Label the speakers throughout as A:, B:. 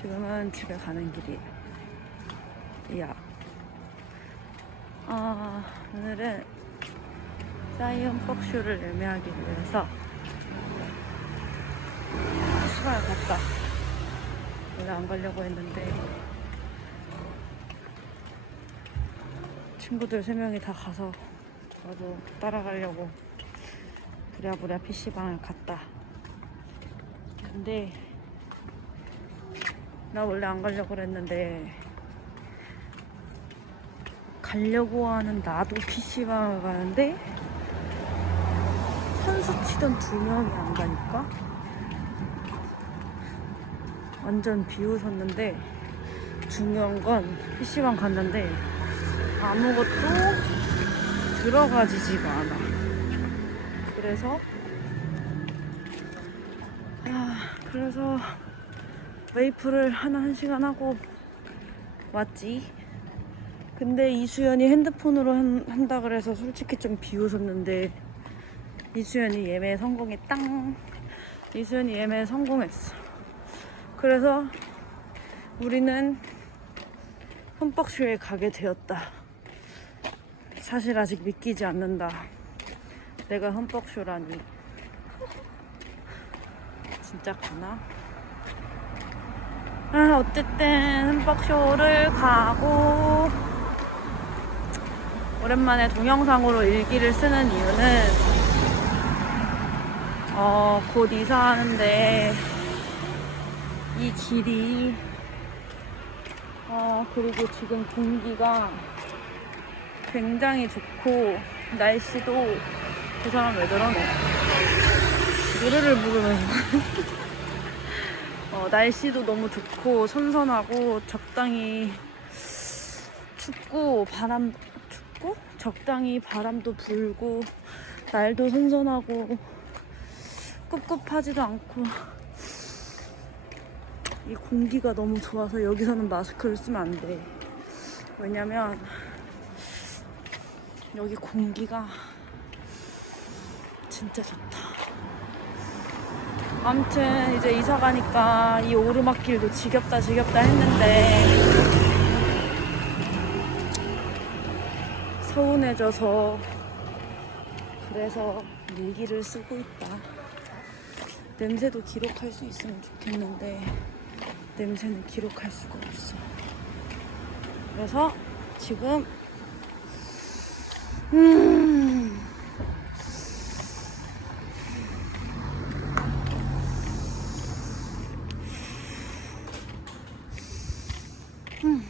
A: 지금은 집에 가는 길이에요. 이야. 아, 오늘은 사이언 폭쇼를 예매하기 위해서 시간을 갔다. 원래 안 가려고 했는데 친구들 세 명이 다 가서 저도 따라가려고 부랴부랴 PC방을 갔다. 근데 나 원래 안 가려고 그랬는데 가려고 하는 나도 PC방을 가는데 선수 치던 두 명이 안 가니까 완전 비웃었는데 중요한 건 PC방 갔는데 아무것도 들어가지지가 않아. 그래서 아 그래서 웨이프를 하나 한 시간 하고 왔지. 근데 이수연이 핸드폰으로 한, 한다 그래서 솔직히 좀 비웃었는데 이수연이 예매 성공했다. 이수연이 예매 성공했어. 그래서 우리는 흠뻑쇼에 가게 되었다. 사실 아직 믿기지 않는다. 내가 흠뻑쇼라니. 진짜 가나? 아, 어쨌든 흠뻑쇼를 가고 오랜만에 동영상으로 일기를 쓰는 이유는 어, 곧 이사하는데 이 길이 어, 그리고 지금 공기가 굉장히 좋고 날씨도 그 사람 왜 저러노? 노래를 부르면서 어, 날씨도 너무 좋고 선선하고 적당히 춥고 바람 춥고 적당히 바람도 불고 날도 선선하고 꿉꿉하지도 않고 이 공기가 너무 좋아서 여기서는 마스크를 쓰면 안 돼. 왜냐면 여기 공기가 진짜 좋다. 아무튼 이제 이사 가니까 이 오르막길도 지겹다 지겹다 했는데 서운해져서 그래서 일기를 쓰고 있다. 냄새도 기록할 수 있으면 좋겠는데 냄새는 기록할 수가 없어. 그래서 지금 음 음,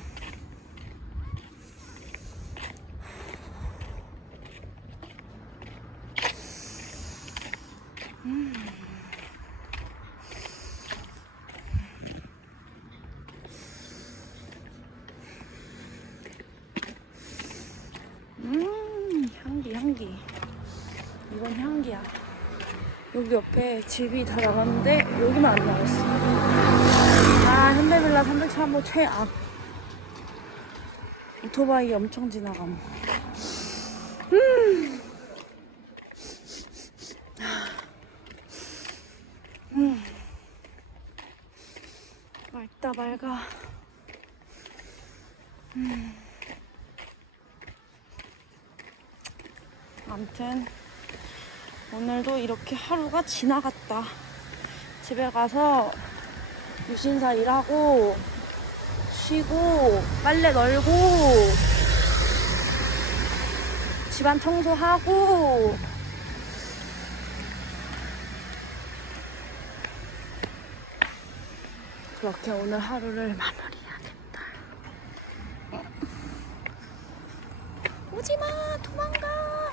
A: 향기, 향기. 이건 향기야. 여기 옆에 집이 다 나갔는데 여기만 안 나갔어. 아, 현대빌라 303호 최악. 오토바이 엄청 지나감. 음. 음. 맑다, 맑아. 아무튼 오늘도 이렇게 하루가 지나갔다. 집에 가서 유신사 일하고 쉬고 빨래 널고 집안 청소하고 그렇게 오늘 하루를 마무리해야겠다. 오지마 도망가.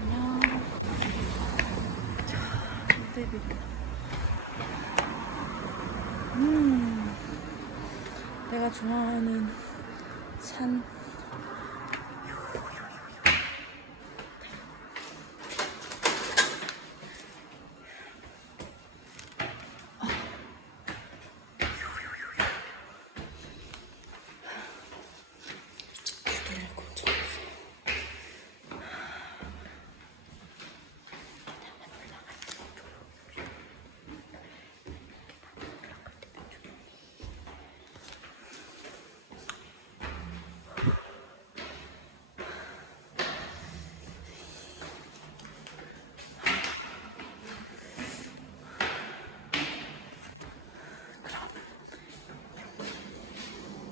A: 안녕. 자. 음, 내가 좋아하는 산.